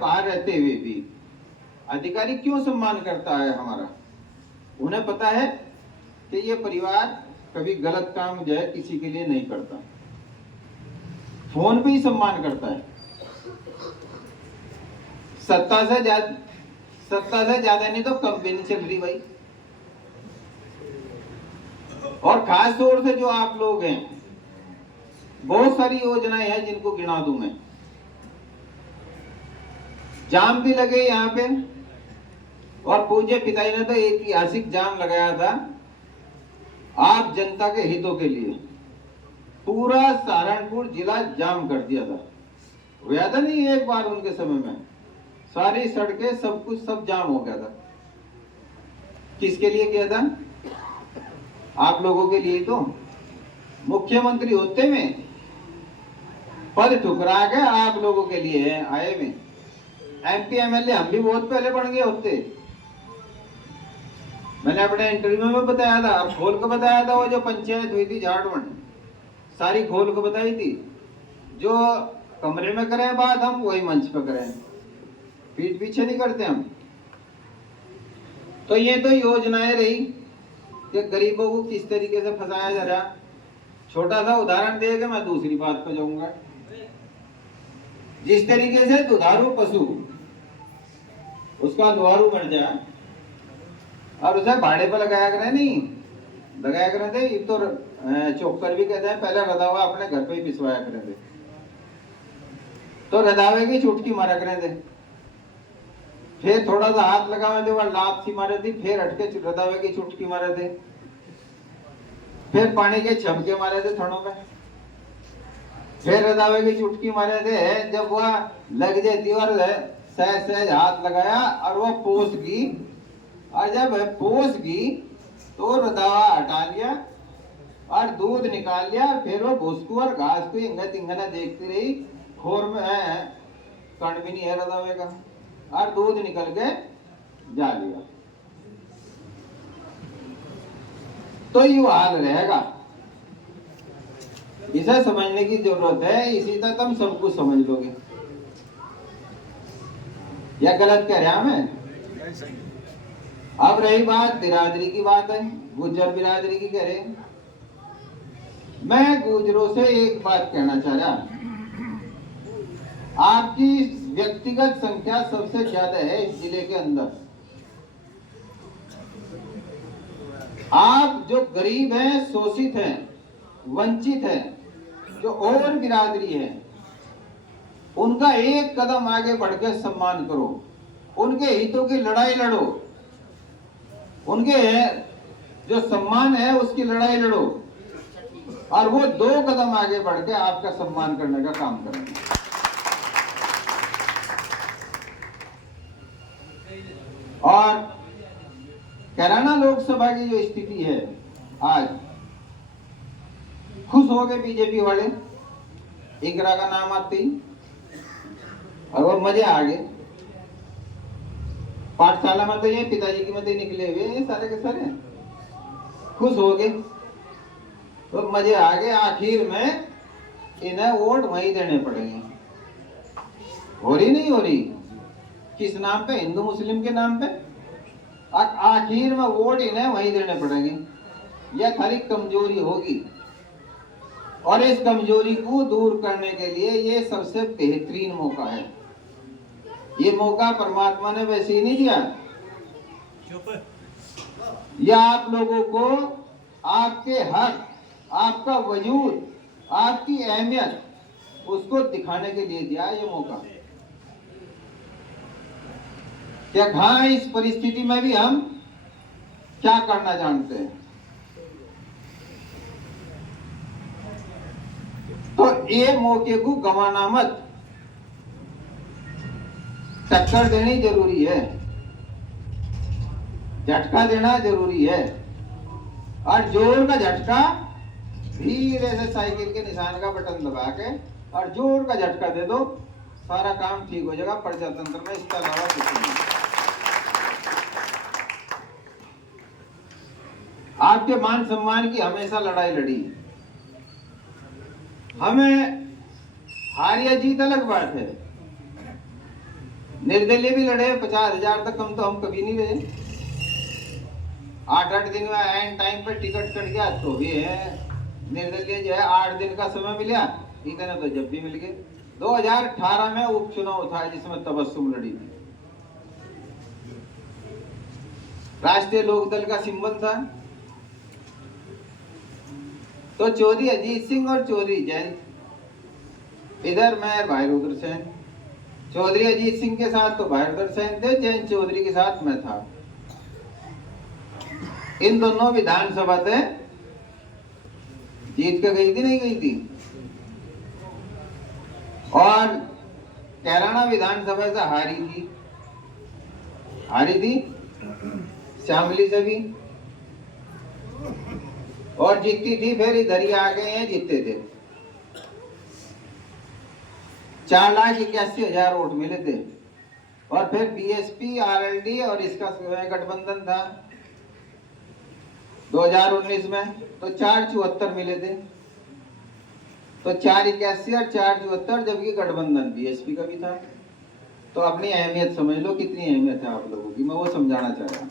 बाहर रहते हुए भी अधिकारी क्यों सम्मान करता है हमारा? उन्हें पता है कि ये परिवार कभी गलत काम जो है किसी के लिए नहीं करता, फोन पे ही सम्मान करता है। सत्ता से ज्यादा नहीं तो कम भी नहीं चल रही भाई। और खास तौर से जो आप लोग हैं, बहुत सारी योजनाएं हैं जिनको गिना दूं मैं। जाम भी लगे यहाँ पे, और पूज्य पिताजी ने तो ऐतिहासिक जाम लगाया था आप जनता के हितों के लिए। पूरा सहारनपुर जिला जाम कर दिया था, याद नहीं? एक बार उनके समय में सारी सड़कें सब कुछ सब जाम हो गया था। किसके लिए किया था? आप लोगों के लिए। तो मुख्यमंत्री होते में पद ठुकरा के आप लोगों के लिए आए में। एमपी एमएलए हम भी बहुत पहले बन गए होते। मैंने अपने इंटरव्यू में बताया था, अब खोल के बताया था। वो जो पंचायत हुई थी झारखंड, सारी खोल के बताई थी। जो कमरे में करें बात हम वही मंच पे करें, पीठ पीछे नहीं करते हम। तो ये तो योजनाएं रही कि गरीबों को किस तरीके से फंसाया जा रहा। छोटा सा उदाहरण दे के मैं दूसरी बात पे जाऊंगा। जिस तरीके से दुधारू पशु उसका दुधारू बन जाए और उसे भाड़े पर लगाया करें, नहीं लगाया करें थे। तो चौकर भी कहते हैं, पहले रदावा अपने घर पे ही पिसवाया करें थे। तो रदावे की चुटकी मारा करें थे, फिर थोड़ा सा हाथ लगावे थे, वह लात सी मारे थी, फिर हटके रदावे की चुटकी मारे थे, फिर पानी के छमके मारे थे थनों में, फिर रदावे की चुटकी मारे थे। जब वह लग जाती और सहज सहज हाथ लगाया और वह पोस गई, और जब पोस गई तो रदावा हटा लिया और दूध निकाल लिया। फिर वो भुसकू और घास को इंगत इंगना देखती रही, खोर में कण भी नहीं है रदावे का, और दूध निकल के जा लिया। तो ये हाल रहेगा। इसे समझने की जरूरत है, इसी तक तुम सब कुछ समझ लोगे। या गलत कह रहा मैं? अब रही बात बिरादरी की, बात है गुर्जर बिरादरी की। कह रहे मैं गुर्जरों से एक बात कहना चाह रहा। आपकी व्यक्तिगत संख्या सबसे ज्यादा है इस जिले के अंदर। आप जो गरीब हैं, शोषित हैं, वंचित हैं, जो और बिरादरी है, उनका एक कदम आगे बढ़ के सम्मान करो, उनके हितों की लड़ाई लड़ो, उनके जो सम्मान है उसकी लड़ाई लड़ो, और वो 2 कदम आगे बढ़ के आपका सम्मान करने का काम करेंगे। और कैराना लोकसभा की जो स्थिति है आज, खुश हो गए बीजेपी वाले, इकरा का नाम आते ही, और वो मजे आ गए। पाठशाला में तो ये पिताजी की मत निकले हुए ये सारे के सारे खुश हो गए, तो मजे आ गए। आखिर में इन्हें वोट वही देने पड़ेंगे। हो रही नहीं हो रही? किस नाम पे? हिंदू मुस्लिम के नाम पे। और आखिर में वोट इन्हें वही देने पड़ेंगे। यह खाली कमजोरी होगी, और इस कमजोरी को दूर करने के लिए ये सबसे बेहतरीन मौका है। ये मौका परमात्मा ने वैसे ही नहीं दिया। यह आप लोगों को आपके हक, आपका वजूद, आपकी अहमियत, उसको दिखाने के लिए दिया ये मौका। क्या हाँ, इस परिस्थिति में भी हम क्या करना जानते हैं। तो ये मौके को गंवाना मत। टक्कर देनी जरूरी है, झटका देना जरूरी है, और जोर का झटका धीरे से साइकिल के निशान का बटन दबा के और जोर का झटका दे दो, सारा काम ठीक हो जाएगा प्रजातंत्र में। इसके अलावा कुछ नहीं। आपके मान सम्मान की हमेशा लड़ाई लड़ी। हमें हार या जीत अलग बात है, निर्दलीय भी लड़े, 50,000 तक कम तो हम कभी नहीं रहे। 8-8 दिन में एंड टाइम पे टिकट कट गया तो भी है। निर्दलीय जो है 8 दिन का समय मिला, इतने तो जब भी मिल गए। 2018 में उपचुनाव था जिसमें तबस्सुम लड़ी थी, राष्ट्रीय लोकदल का सिंबल था। तो चौधरी अजीत सिंह और चौधरी जयंत, इधर मैं भाई रुद्रसेन, चौधरी अजीत सिंह के साथ तो भाई रुद्रसेन थे, जयंत चौधरी के साथ मैं था। इन दोनों विधानसभा से जीत के गई थी, नहीं गई थी। और कैराना विधानसभा से हारी थी शामली से भी, और जीतती थी। फिर इधर ही आ गए हैं, जीतते थे। 4,81,000 वोट मिले थे। और फिर बीएसपी, आरएलडी और इसका गठबंधन था 2019 में, तो 474 मिले थे। तो 481 और 474, जबकि गठबंधन बीएसपी का भी था। तो अपनी अहमियत समझ लो, कितनी अहमियत है आप लोगों की, मैं वो समझाना चाह रहा हूँ।